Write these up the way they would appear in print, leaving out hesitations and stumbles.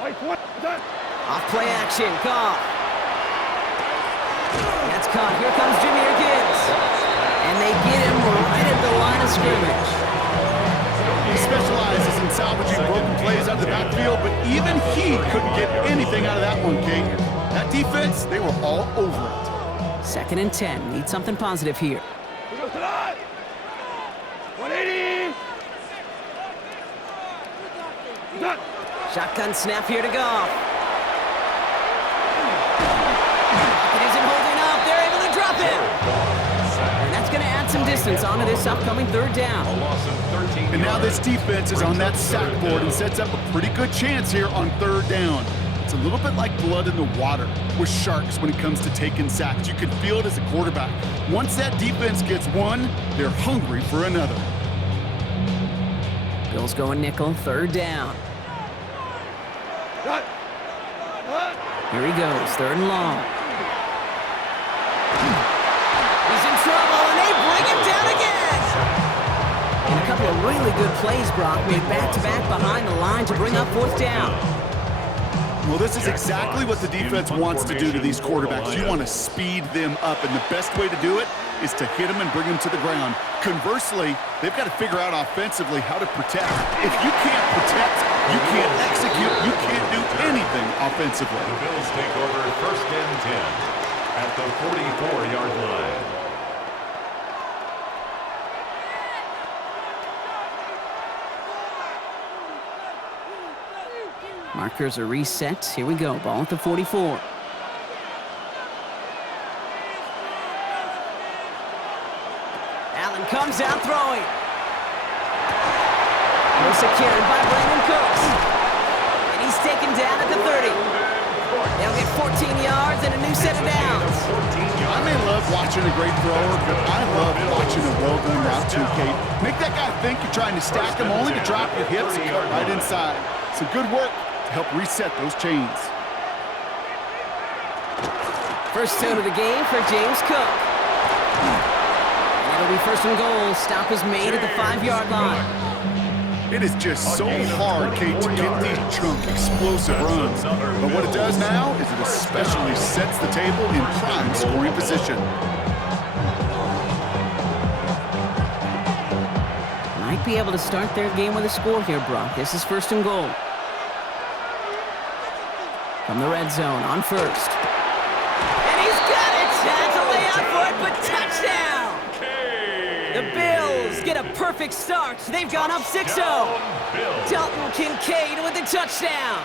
Off play action, Goff. That's caught. Here comes Jameer Gibbs. And they get him right at the line of scrimmage. He specializes in salvaging broken plays out of the backfield, but even he couldn't get anything out of that one, Kate. That defense, they were all over it. 2nd and 10. Need something positive here. 180. Shotgun snap here to Goff. It isn't holding up. They're able to drop him. And that's going to add some distance onto this upcoming 3rd down. And now this defense is on that sack board and sets up a pretty good chance here on 3rd down. It's a little bit like blood in the water with sharks when it comes to taking sacks. You can feel it as a quarterback. Once that defense gets one, they're hungry for another. Bills going nickel, 3rd down. Here he goes, 3rd and long. He's in trouble, and they bring him down again. And a couple of really good plays, Brock, made back-to-back behind the line to bring up 4th down. Well, this is exactly what the defense wants to do to these quarterbacks. You want to speed them up, and the best way to do it is to hit them and bring them to the ground. Conversely, they've got to figure out offensively how to protect. If you can't protect, you can't execute, you can't do anything offensively. The Bills take over 1st and 10 at the 44-yard line. Markers are reset. Here we go. Ball at the 44. Allen comes out throwing. Well secured by Brandon Cooks. And he's taken down at the 30. They'll get 14 yards and a new set of downs. I may love watching a great thrower, but I love watching a well-done route too, Kate. Make that guy think you're trying to stack him only to drop your hips and cut right inside. Some good work to help reset those chains. First tone of the game for James Cook. And it'll be 1st and goal. Stop is made at the 5-yard line. It is just so hard, Kate, to get these chunk, explosive runs. But what it does now is it especially sets the table in prime scoring position. Might be able to start their game with a score here, Brock. This is 1st and goal. From the red zone on 1st. And he's got it! That's a layout for it, but touchdown! The Bills get a perfect start. They've gone up 6-0. Dalton Kincaid with the touchdown.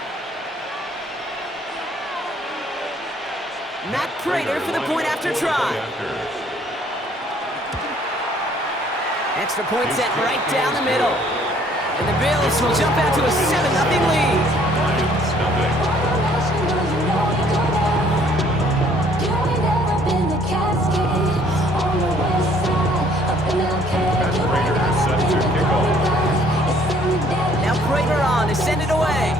Matt Prater for the point after try. Extra point set right down the middle. And the Bills will jump out to a 7-0 lead. Now Prater on to send it away.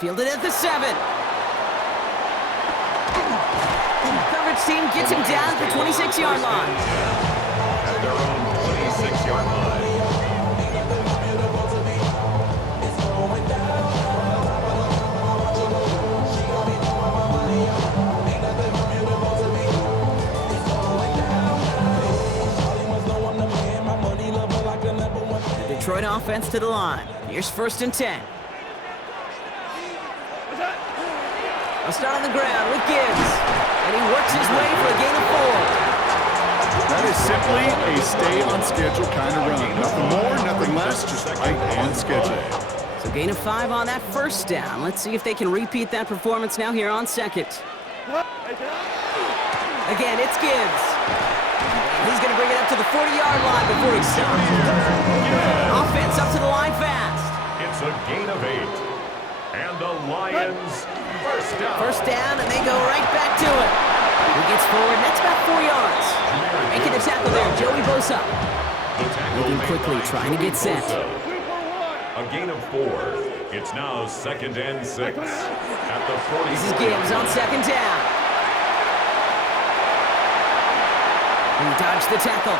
Fielded at the 7. Coverage team gets him down at the 26-yard line. At their own 26-yard line. Detroit offense to the line. Here's 1st and 10. I'll start on the ground with Gibbs. And he works his way for a gain of 4. That is simply a stay-on-schedule kind of run. Nothing more, nothing less, just right on schedule. So gain of 5 on that 1st down. Let's see if they can repeat that performance now here on 2nd. Again, it's Gibbs. He's going to bring it up to the 40-yard line before he stops. Offense up to the line fast. It's a gain of 8. And the Lions, 1st down. 1st down, and they go right back to it. He gets forward, and that's about 4 yards. Making the tackle there, Joey Bosa. Moving quickly, trying to get set. A gain of 4. It's now 2nd and 6. At the 40. This is Gibbs on 2nd down. He dodged the tackle.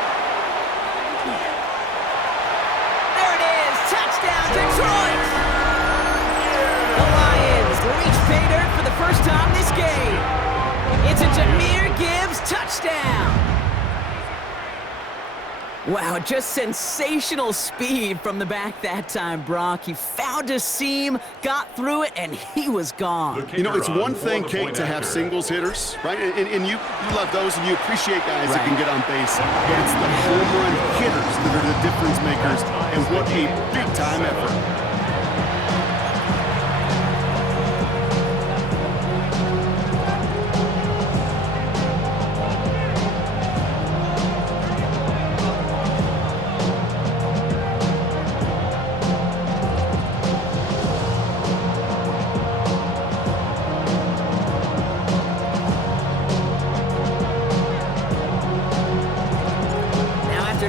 the first time this game. It's a Jahmyr Gibbs touchdown. Wow, just sensational speed from the back that time, Brock. He found a seam, got through it, and he was gone. You know, it's one thing, Kate, to have singles hitters, right? And you love those, and you appreciate guys that can get on base. But it's the home run hitters that are the difference makers, and what a big-time effort.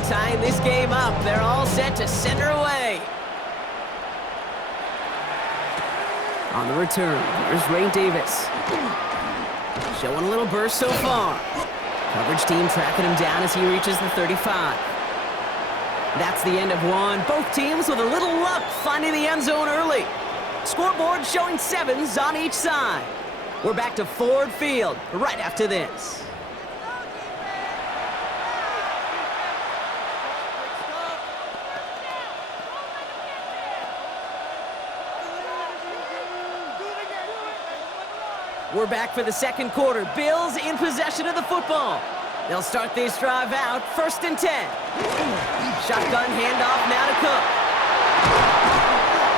Tying this game up, they're all set to send her away. On the return, here's Ray Davis. Showing a little burst so far. Coverage team tracking him down as he reaches the 35. That's the end of one. Both teams with a little luck finding the end zone early. Scoreboard showing 7s on each side. We're back to Ford Field right after this. We're back for the second quarter. Bills in possession of the football. They'll start this drive out, 1st and 10. Shotgun handoff now to Cook.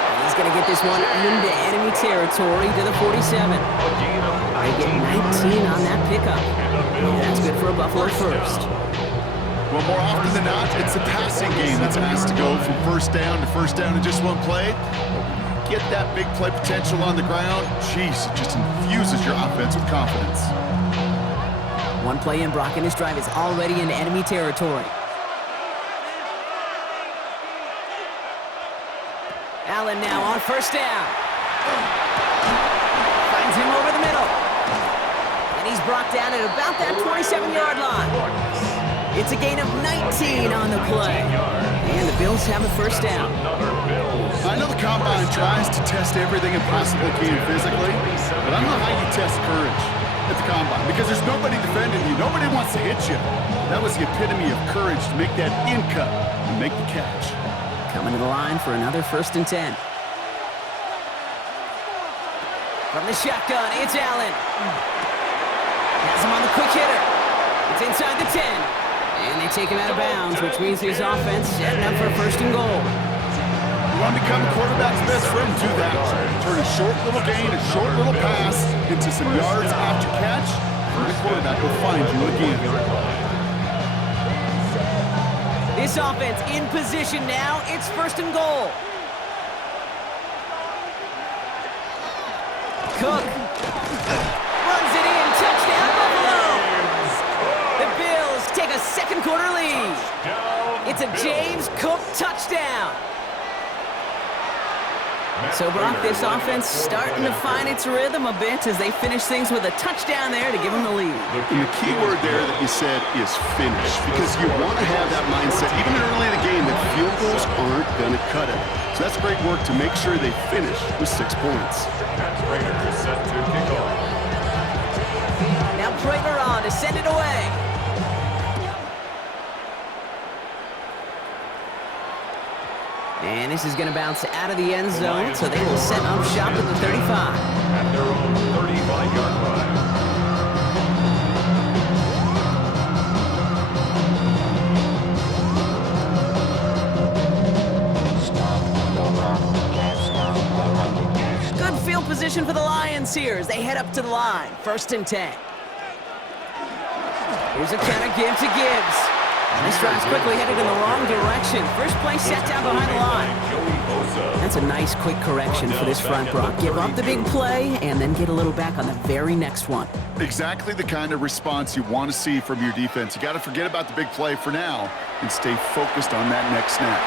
And he's going to get this one into enemy territory to the 47. They get 19 on that pickup. And that's good for a Buffalo first. Well, more often than not, it's a passing game that's asked to go from first down in just one play. Get that big play potential on the ground, jeez, it just infuses your offense with confidence. One play in, Brock, and his drive is already in enemy territory. Allen now on 1st down. Finds him over the middle. And he's brought down at about that 27-yard line. It's a gain of 19 on the play. And the Bills have a 1st down. I know the Combine tries to test everything it possibly can physically, but I don't know how you test courage at the Combine, because there's nobody defending you. Nobody wants to hit you. That was the epitome of courage to make that in cut and make the catch. Coming to the line for another 1st and 10. From the shotgun, it's Allen. Has him on the quick hitter. It's inside the 10. And they take him out of bounds, which means his offense setting up for 1st and goal. You want to become a quarterback's best friend, do that. Turn a short little gain, a short little pass into some yards after catch, and the quarterback will find you again. This offense in position now. It's 1st and goal. Cook runs it in. Touchdown, Buffalo. The Bills take a second quarter lead. It's a James Cook touchdown. So, Brock, this offense starting to find its rhythm a bit as they finish things with a touchdown there to give them the lead. And the key word there that you said is finish, because you want to have that mindset, even early in the game, that field goals aren't going to cut it. So that's great work to make sure they finish with 6 points. Raiders set to kick off. Now Prater on to send it away. And this is going to bounce out of the end zone, so they will set up shop at the 35. At their own 35-yard line. Good field position for the Lions here as they head up to the line. 1st and 10. Here's a counter give to Gibbs. This drive's quickly headed in the wrong direction. First play set down behind the line. That's a nice quick correction for this front, Brock. Give up the big play and then get a little back on the very next one. Exactly the kind of response you want to see from your defense. You got to forget about the big play for now and stay focused on that next snap.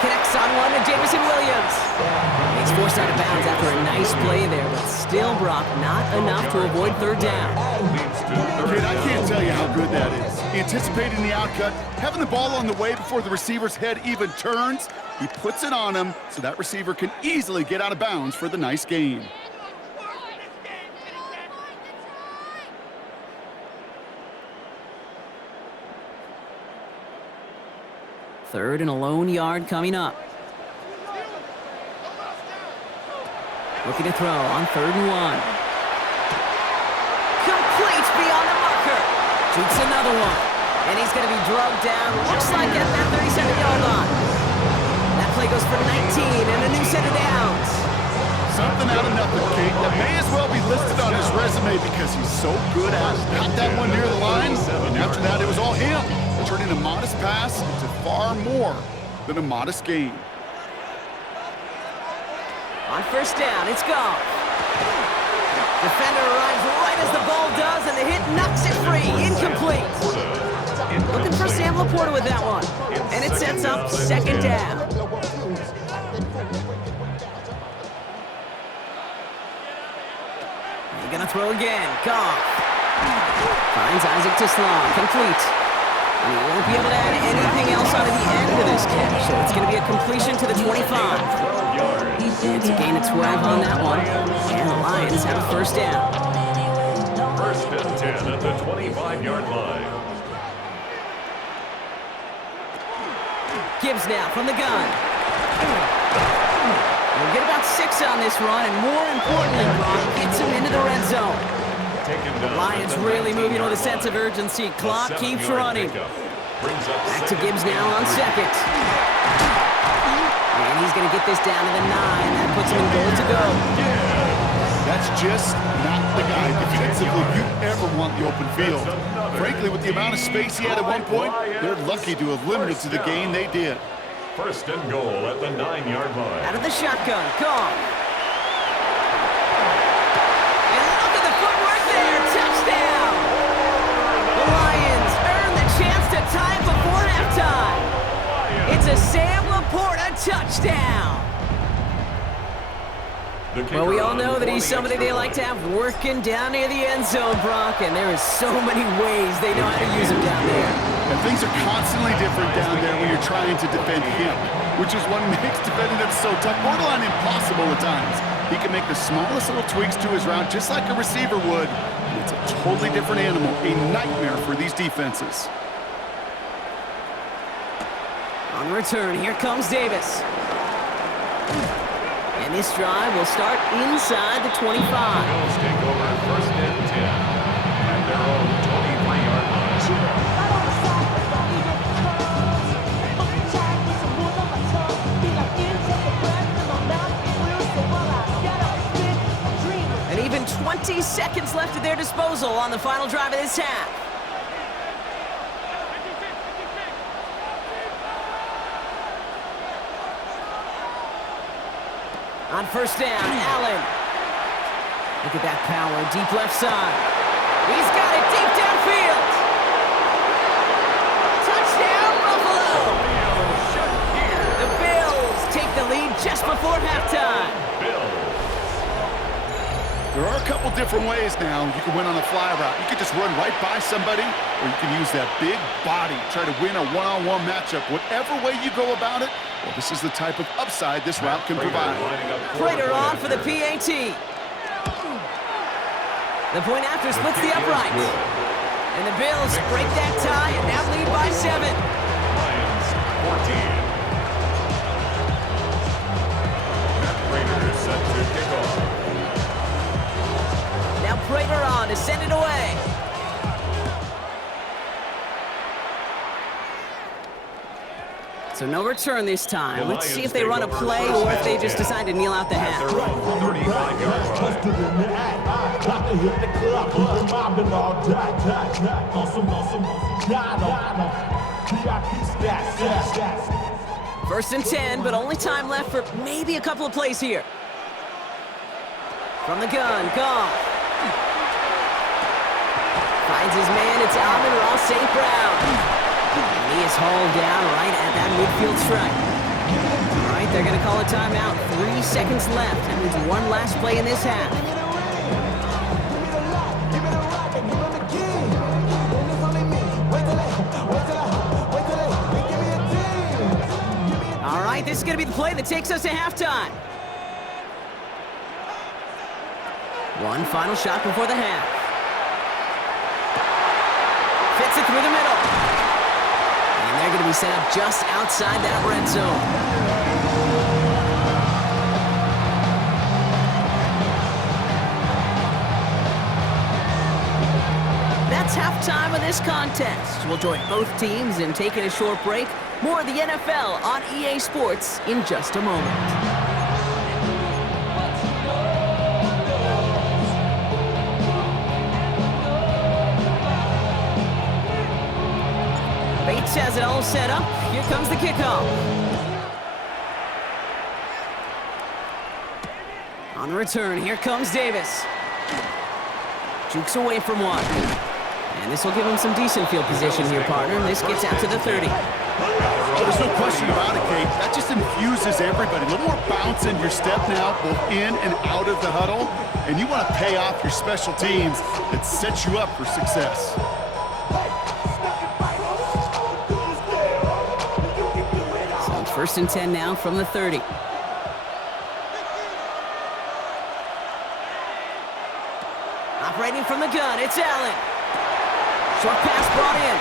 Connects on one to Jamison Williams. He's forced out of bounds after a nice play there, but still, Brock, not enough to avoid 3rd down. Kid, I can't tell you how good that is. Anticipating the outcut, having the ball on the way before the receiver's head even turns, he puts it on him so that receiver can easily get out of bounds for the nice gain. 3rd and a lone yard coming up. Looking to throw on 3rd and 1. Completes beyond the marker. Shoots another one. And he's going to be drugged down. Looks like at that 37-yard line. That play goes for 19 and a new set of downs. Something out of nothing, Kate. That may as well be listed on his resume because he's so good at it. Got that one near the line, and after that, it was all him. Turning a modest pass into far more than a modest gain. On 1st down, it's gone. Defender arrives right as the ball does, and the hit knocks it free. Incomplete. Looking for Sam Laporta with that one. And it sets up 2nd down. He's gonna throw again. Goff. Finds Isaac Tislan. Complete. And he won't be able to add anything else onto the end of this catch. So it's gonna be a completion to the 25. It's a gain of 12 on that one. And the Lions have a 1st down. 1st and 10 at the 25-yard line. Gibbs now from the gun. We'll get about 6 on this run, and more importantly, Brock gets him into the red zone. The Lions really moving with a sense of urgency. Clock keeps running. Back to Gibbs now on 2nd. And he's going to get this down to the 9. That puts him in goal to go. That's just not the guy defensively you ever want the open field. Frankly, with the amount of space he had at one point, they're lucky to have limited to the gain they did. 1st and goal at the 9-yard line. Out of the shotgun, Goff. And look at the footwork there, touchdown! The Lions earn the chance to tie it before halftime. It's a Sam Laporta touchdown. Well, we all know that he's somebody they like to have working down near the end zone, Brock, and there is so many ways they know how to use him down there. And things are constantly different down there when you're trying to defend him, which is what makes defending him so tough, borderline impossible at times. He can make the smallest little tweaks to his route just like a receiver would, and it's a totally different animal, a nightmare for these defenses. On return, here comes Davis. And this drive will start inside the 25. Bills take over 1st and 10 at their own 23-yard line. And even 20 seconds left at their disposal on the final drive of this half. On 1st down, Allen. Look at that power, deep left side. He's got it deep downfield. Touchdown, Buffalo! The Bills take the lead just before halftime. There are a couple different ways now you can win on a fly route. You can just run right by somebody, or you can use that big body, try to win a one-on-one matchup. Whatever way you go about it, well, this is the type of upside this route can provide. Prater on for the PAT. The point after splits the uprights. And the Bills break that tie and now lead by 7. Lions 14. Matt Prater is set to kick off. Now Prater on to send it away. So no return this time. Let's see if they run a play or if they just decide to kneel out the half. Their own 35-yard line. 1st and 10, but only time left for maybe a couple of plays here. From the gun, Goff. Finds his man, it's Amon-Ra St. Brown. And he is hauled down right at that midfield stripe. All right, they're going to call a timeout. 3 seconds left. That means one last play in this half. All right, this is going to be the play that takes us to halftime. One final shot before the half. Fits it through the middle. And they're they're going to be set up just outside that red zone. That's halftime of this contest. We'll join both teams in taking a short break. More of the NFL on EA Sports in just a moment. Bates has it all set up. Here comes the kickoff. On the return, here comes Davis. Jukes away from one. And this will give him some decent field position here, partner. This gets out to the 30. Oh, there's no question about it, Kate. That just infuses everybody. A little more bounce in your step now, both in and out of the huddle. And you want to pay off your special teams that sets you up for success. First and 10 now from the 30. Operating from the gun, it's Allen. Short pass brought in.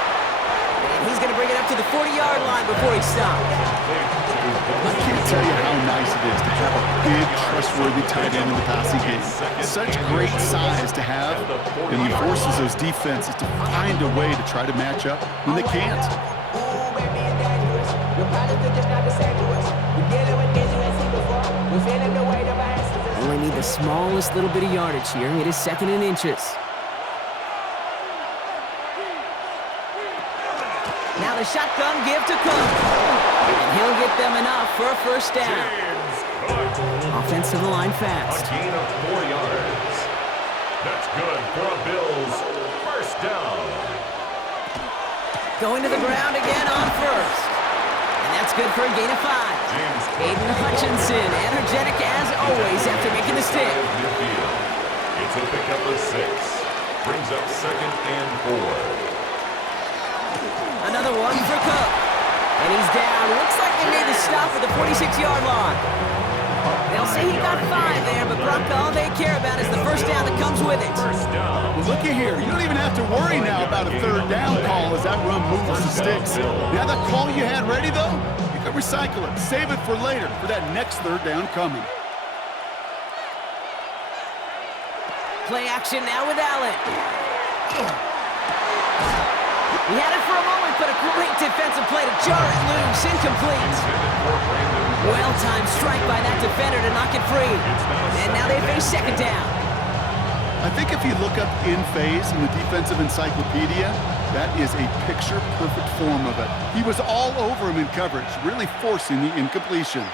And he's going to bring it up to the 40-yard line before he stops. I can't tell you how nice it is to have a big, trustworthy tight end in the passing game. Such great size to have, and he forces those defenses to find a way to try to match up when they can't. Only need the smallest little bit of yardage here. It is second and inches. Now the shotgun give to Cook. And he'll get them enough for a first down. Offense to the line fast. A gain of 4 yards. That's good for a Bills first down. Going to the ground again on first. And that's good for a gain of 5. Aiden Hutchinson, energetic as always after making the stick. It's a pickup of 6. Brings up second and 4. Another one for Cook. And he's down. Looks like they made the stop at the 46-yard line. They'll say he got 5 there, but Brock, all they care about is the first down that comes with it. Well, looky here. You don't even have to worry now about a third down call as that run moves the sticks. Now that call you had ready, though, you can recycle it. Save it for later for that next third down coming. Play action now with Allen. He had it for a moment, but a great defensive play to jar it loose. Incomplete. Well-timed strike by that defender to knock it free. And now they face second down. I think if you look up in phase in the defensive encyclopedia, that is a picture-perfect form of it. He was all over him in coverage, really forcing the incompletion.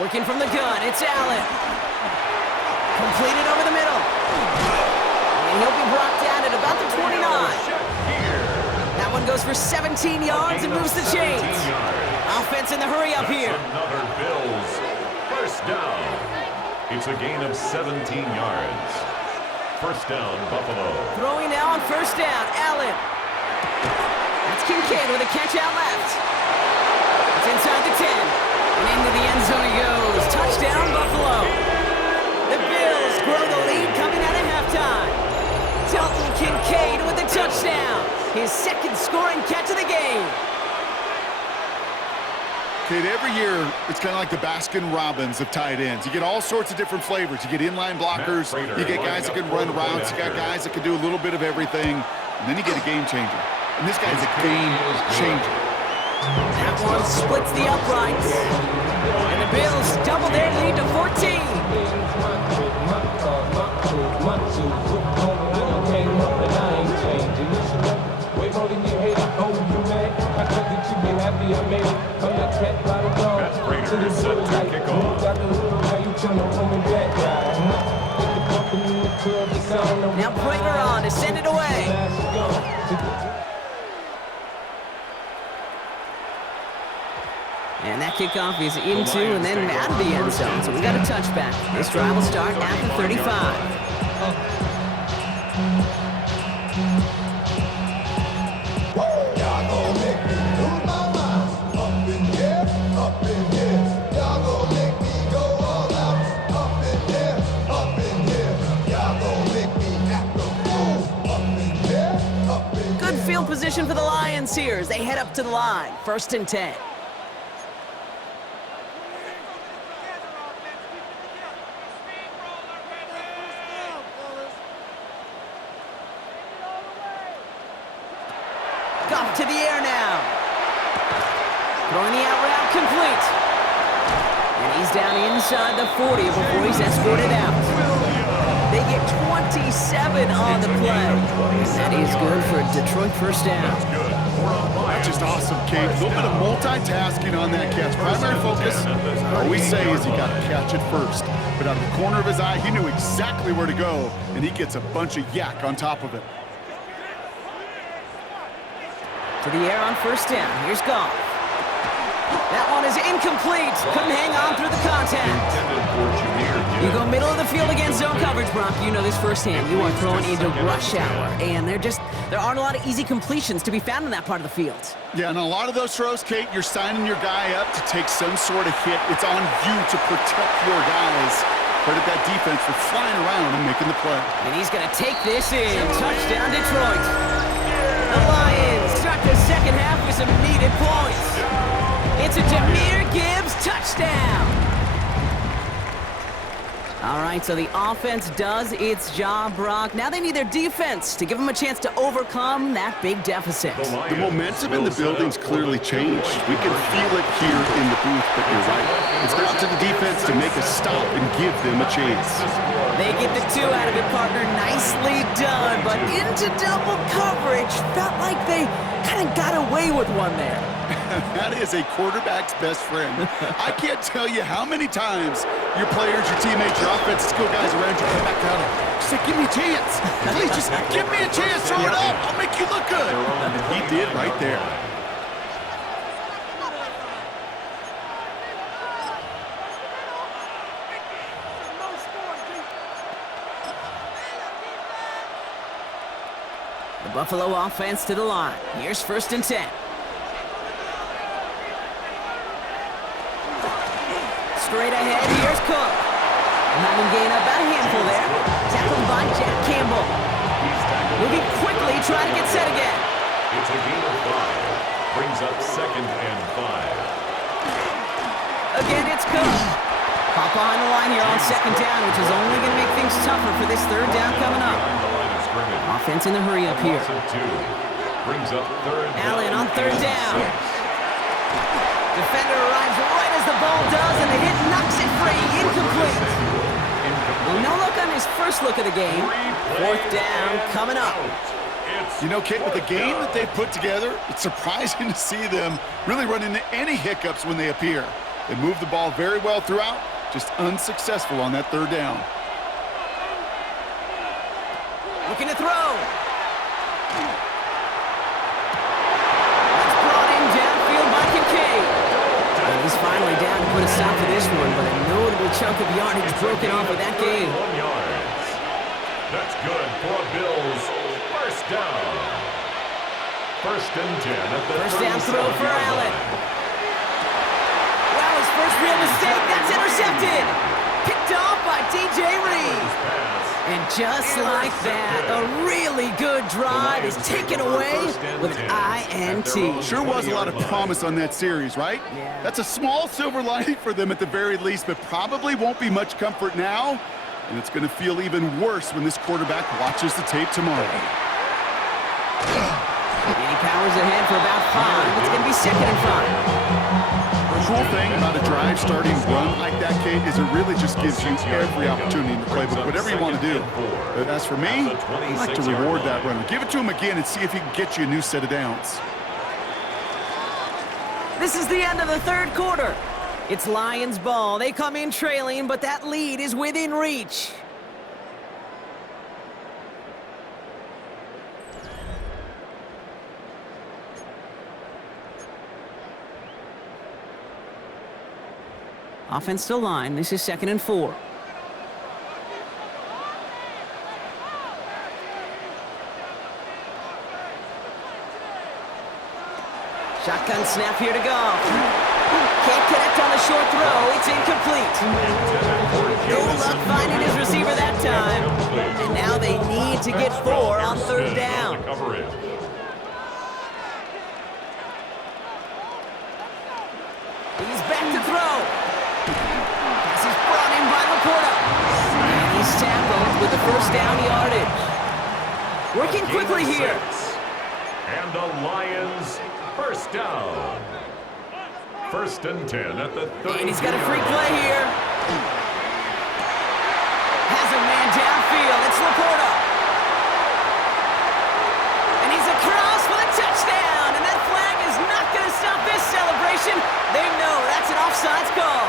Working from the gun, it's Allen. Completed over the middle. And he'll be brought down at about the 29. That one goes for 17 yards and moves the chains. Offense in the hurry up here. Another Bills first down. It's a gain of 17 yards. First down, Buffalo. Throwing now on first down, Allen. That's Kincaid with a catch out left. It's inside the 10. And into the end zone he goes. Touchdown, Buffalo. The Bills grow the lead coming out of halftime. Dalton Kincaid with the touchdown. His second scoring catch of the game. Kate, every year, it's kind of like the Baskin-Robbins of tight ends. You get all sorts of different flavors. You get inline blockers. You get guys that can run routes. You got guys that can do a little bit of everything. And then you get a game changer. And this guy's a game changer. That one splits the uprights. And the Bills double their lead to 14. Matt Prater is set to kick off. Now Prater on to send it away. And that kickoff is into and then out of the end zone. So we got a touchback. This drive will start at the 35. field position for the Lions here as they head up to the line. 1st and 10. Goff to the air now. Throwing the out route complete. And he's down inside the 40 before he's escorted out. They get 27 on the play. That is good for a Detroit first down. That's just awesome, Kate. A little bit of multitasking on that catch. Primary focus, all we say is he got to catch it first. But out of the corner of his eye, he knew exactly where to go, and he gets a bunch of yak on top of it. To the air on 1st down. Here's Goff. That one is incomplete. Couldn't hang on through the contact. You go middle of the field against zone coverage, Brock. You know this firsthand. You are throwing into rush hour. And there aren't a lot of easy completions to be found in that part of the field. Yeah, and a lot of those throws, Kate, you're signing your guy up to take some sort of hit. It's on you to protect your guys. Credit that defense for flying around and making the play. And he's going to take this in. Touchdown, Detroit. The Lions start the second half with some needed points. It's a Jahmyr Gibbs touchdown. All right, so the offense does its job, Brock. Now they need their defense to give them a chance to overcome that big deficit. The momentum in the building's clearly changed. We can feel it here in the booth, but you're right. It's down to the defense to make a stop and give them a chance. They get the 2 out of it, partner. Nicely done, but into double coverage. Felt like they kind of got away with one there. That is a quarterback's best friend. I can't tell you how many times your players, your teammates, your offensive skill guys around you come back down and say, give me a chance. Please, just give me a chance. Throw it up. I'll make you look good. And he did right there. The Buffalo offense to the line. Here's 1st and 10. Straight ahead, here's Cook. Having gained about a handful there. Tackled by Jack Campbell. Moving quickly, trying to get set again. It's a gain of 5. Brings up 2nd and 5. Again, it's Cook. Hop behind the line here on 2nd down, which is only going to make things tougher for this 3rd down coming up. Offense in the hurry up here. Brings up 3rd. Allen on 3rd down. Defender arrives right as the ball does, and the hit knocks it free. Incomplete. Well, no look on his first look of the game. 4th down coming up. You know, Kate, with the game that they've put together, it's surprising to see them really run into any hiccups when they appear. They move the ball very well throughout, just unsuccessful on that 3rd down. Looking to throw. That's brought in downfield by Kincaid. And he's finally down to put a stop to this one, but a notable chunk of yardage broken off of that game. 1 yards. That's good for Bills. 1st down. 1st and 10 at the 1st down throw for Allen. Wow, his first real mistake. That's intercepted. Picked off by DJ Reed. And just like that, a really good drive is taken away with an INT. Sure was a lot of promise on that series, right? Yeah. That's a small silver lining for them at the very least, but probably won't be much comfort now. And it's going to feel even worse when this quarterback watches the tape tomorrow. And he powers ahead for about 5. It's going to be 2nd and 5. The cool thing about a drive starting run like that, Kate, is it really just gives you every opportunity in the playbook, whatever you want to do. But as for me, I like to reward that runner. Give it to him again and see if he can get you a new set of downs. This is the end of the 3rd quarter. It's Lions ball. They come in trailing, but that lead is within reach. Offense to line. This is 2nd and 4. Shotgun snap here to go. Can't connect on the short throw. It's incomplete. No luck finding his receiver that time. And now they need to get 4 on 3rd down. back to throw. Pass is brought in by Laporta. And he's tackled with the first down yardage. Working quickly here. And the Lions first down. 1st and 10 at the 30. And he's got a free play here. Has a man downfield. It's Laporta. And he's across for the touchdown. And that flag is not going to stop this celebration. They know that's an offsides call.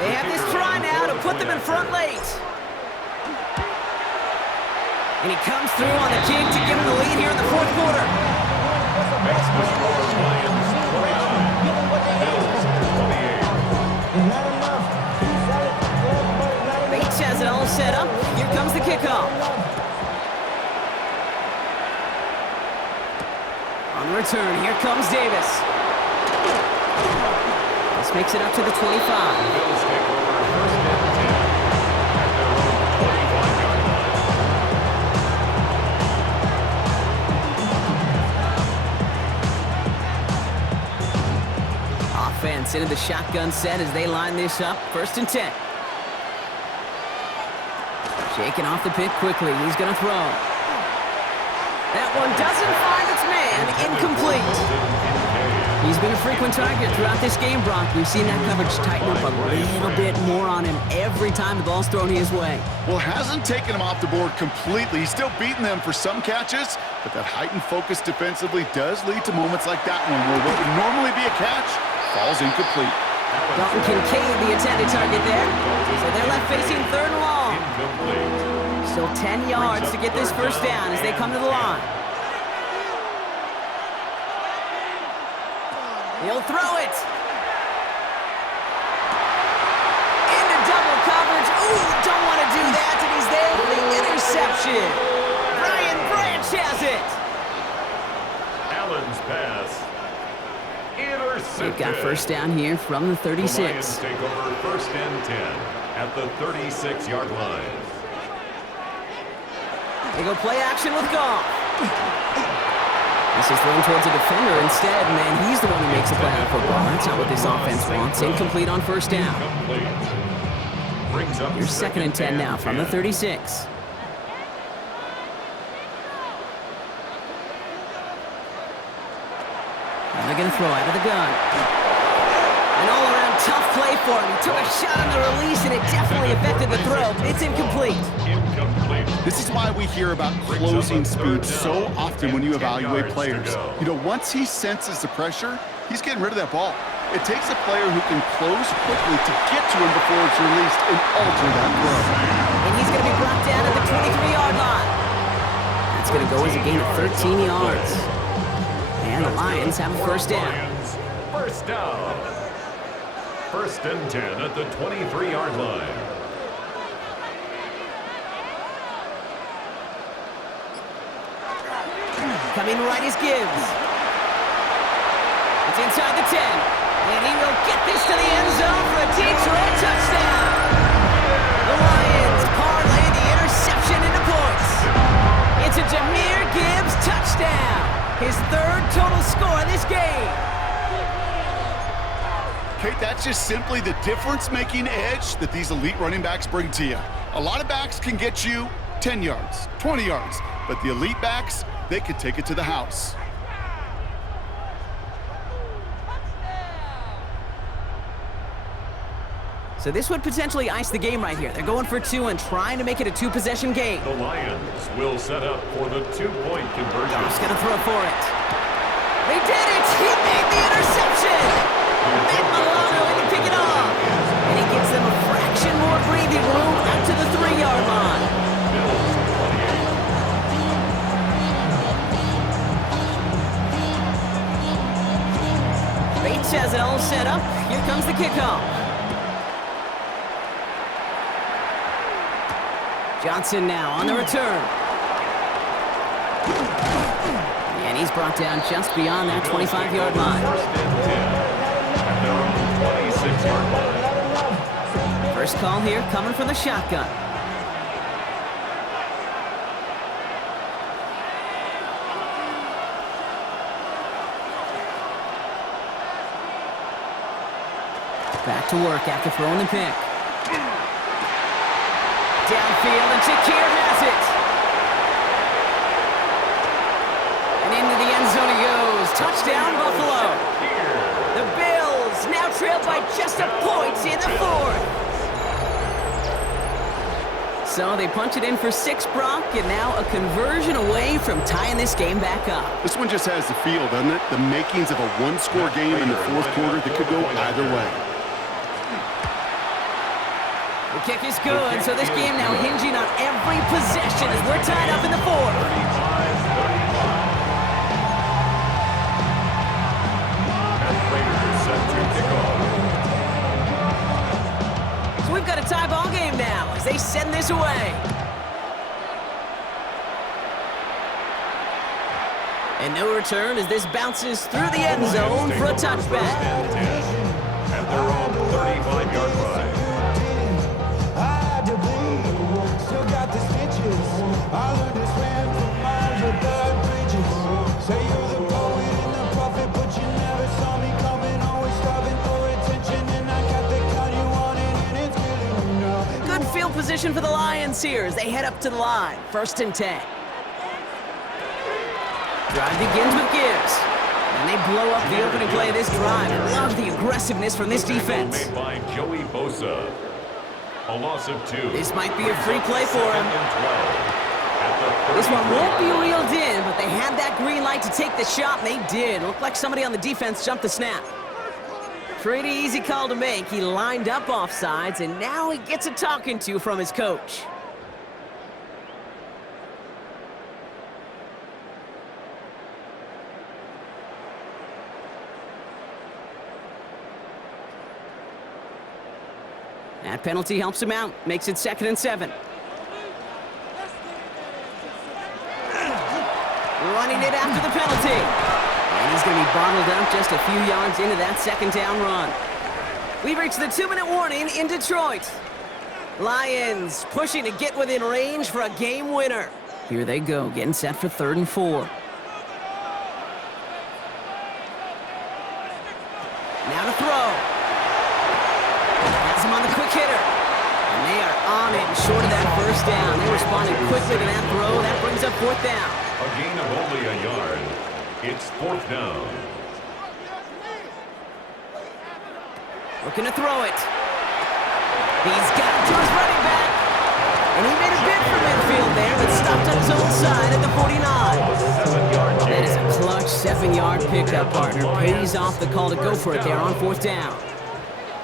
They have this try now to put them in front late. And he comes through on the kick to give him the lead here in the 4th quarter. Makes the score Lions 29, Bills 28. Bates has it all set up. Here comes the kickoff. On the return, here comes Davis. This makes it up to the 25. Bills take over 1st and 10 at their own 25-yard line. Offense into the shotgun set as they line this up. 1st and 10. Shaking off the pick quickly. He's going to throw. That one doesn't find its man. Incomplete. He's been a frequent target throughout this game, Brock. We've seen that coverage tighten up a little bit more on him every time the ball's thrown his way. Well, hasn't taken him off the board completely. He's still beating them for some catches, but that heightened focus defensively does lead to moments like that one where what would normally be a catch falls incomplete. Dalton Kincaid, the intended target there. So they're left facing 3rd and long. Still 10 yards to get this first down as they come to the line. He'll throw it. Into double coverage. Ooh, don't want to do that, and he's there for the interception. Brian Branch has it. Allen's pass. Intercepted. They've got first down here from the 36. The Lions take over 1st and 10 at the 36-yard line. They go play action with Goff. This is thrown towards a defender instead, and he's the one who makes a play on football. That's not what this offense wants. Incomplete on first down. Brings up Here's 2nd and 10 now from the 36. And they're going to throw out of the gun. An all-around tough play for him. He took a shot on the release, and it definitely affected the throw. It's incomplete. This is why we hear about closing speed so often when you evaluate players. You know, once he senses the pressure, he's getting rid of that ball. It takes a player who can close quickly to get to him before it's released and alter that throw. And he's going to be brought down at the 23-yard line. That's going to go as a gain of 13 yards. And the Lions have a first down. First down. 1st and 10 at the 23-yard line. Coming right is Gibbs. It's inside the 10. And he will get this to the end zone for a Detroit touchdown. The Lions parlay the interception into points. It's a Jahmyr Gibbs touchdown. His 3rd total score in this game. Kate, that's just simply the difference-making edge that these elite running backs bring to you. A lot of backs can get you 10 yards, 20 yards, but the elite backs, they could take it to the house. So this would potentially ice the game right here. They're going for 2 and trying to make it a 2-possession game. The Lions will set up for the 2-point conversion. Goff's going to throw for it. They did it! He made the interception! Matt Milano in to pick it off. And he gives them a fraction more breathing room out to the 3-yard line. Bates has it all set up. Here comes the kickoff. Johnson now on the return. And he's brought down just beyond that 25-yard line. 1st and 10 at their own 26-yard line. First call here coming from the shotgun. Back to work after throwing the pick. Downfield, and Shakir has it. And into the end zone he goes. Touchdown, Buffalo. The Bills now trailed by just a point in the fourth. So they punch it in for 6, Brock, and now a conversion away from tying this game back up. This one just has the feel, doesn't it? The makings of a one-score game in the fourth quarter that could go either way. The kick is good, so this game now hinging on every possession as we're tied up in the fourth. 35. And Raiders set to kick off. So we've got a tie ball game now as they send this away. And no return as this bounces through the end zone for a touchback. At their own 35-yard line. Good field position for the Lions here as they head up to the line. 1st and 10. Drive begins with Gibbs. And they blow up the opening play of this drive. Love the aggressiveness from this defense. Made by Joey Bosa. A loss of 2. This might be a free play for him. 2nd and 12. This one won't be reeled in, but they had that green light to take the shot, and they did. Looked like somebody on the defense jumped the snap. Pretty easy call to make. He lined up offsides, and now he gets a talking to from his coach. That penalty helps him out, makes it 2nd and 7. Running it after the penalty. And he's going to be bottled up just a few yards into that 2nd down run. We've reached the 2-minute warning in Detroit. Lions pushing to get within range for a game winner. Here they go, getting set for 3rd and 4. Now to throw. Has him on the quick hitter. And they are on it and short of that 1st down. They responded quickly to that throw. That brings up 4th down. A gain of only a yard. It's 4th down. Looking to throw it. He's got it to his running back. And he made a bid for midfield there, but stopped on his own side at the 49. That is a clutch 7-yard pickup, partner. Pays off the call to go for it there on 4th down.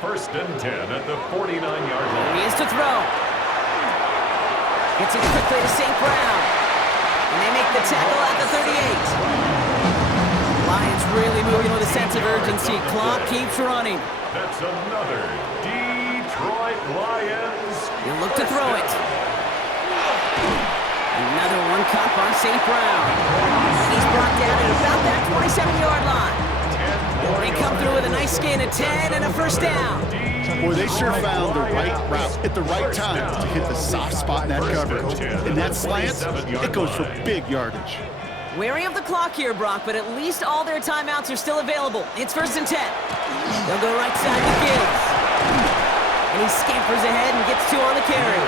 1st and 10 at the 49-yard line. He is to throw. Gets it quickly to St. Brown. And they make the tackle at the 38. Lions really moving with a sense of urgency. Clock keeps running. That's another Detroit Lions. He'll look to throw it. Another one caught by St. Brown. He's brought down at about that 27-yard line. They come through with a nice gain of 10 and a 1st down. Boy, they sure found the right route at the right time to hit the soft spot in that coverage. And that slant, it goes for big yardage. Wary of the clock here, Brock, but at least all their timeouts are still available. It's 1st and 10. They'll go right side to Gibbs. And he scampers ahead and gets 2 on the carry.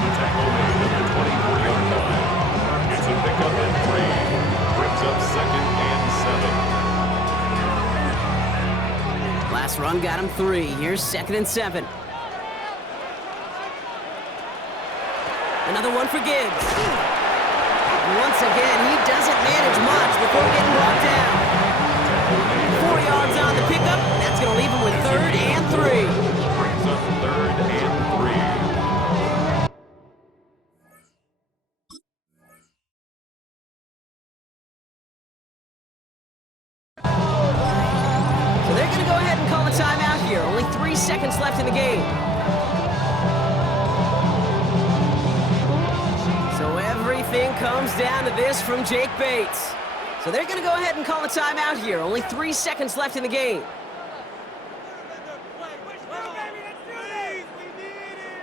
The tackle made at the 24-yard line. It's a pickup and 3. Brings up 2nd and 7. Last run got him 3. Here's 2nd and 7. Another one for Gibbs. Once again, he doesn't manage much before getting brought down. 4 yards on the pickup, and that's going to leave him with 3rd and 3. Brings up 3rd and 3. So they're going to go ahead and call a timeout here. Only 3 seconds left in the game. Everything comes down to this from Jake Bates. So they're going to go ahead and call a timeout here. Only 3 seconds left in the game.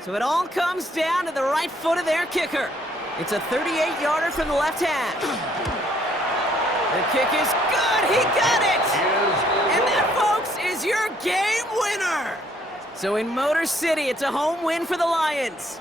So it all comes down to the right foot of their kicker. It's a 38-yarder from the left hash. The kick is good. He got it. And that, folks, is your So in Motor City, it's a home win for the Lions.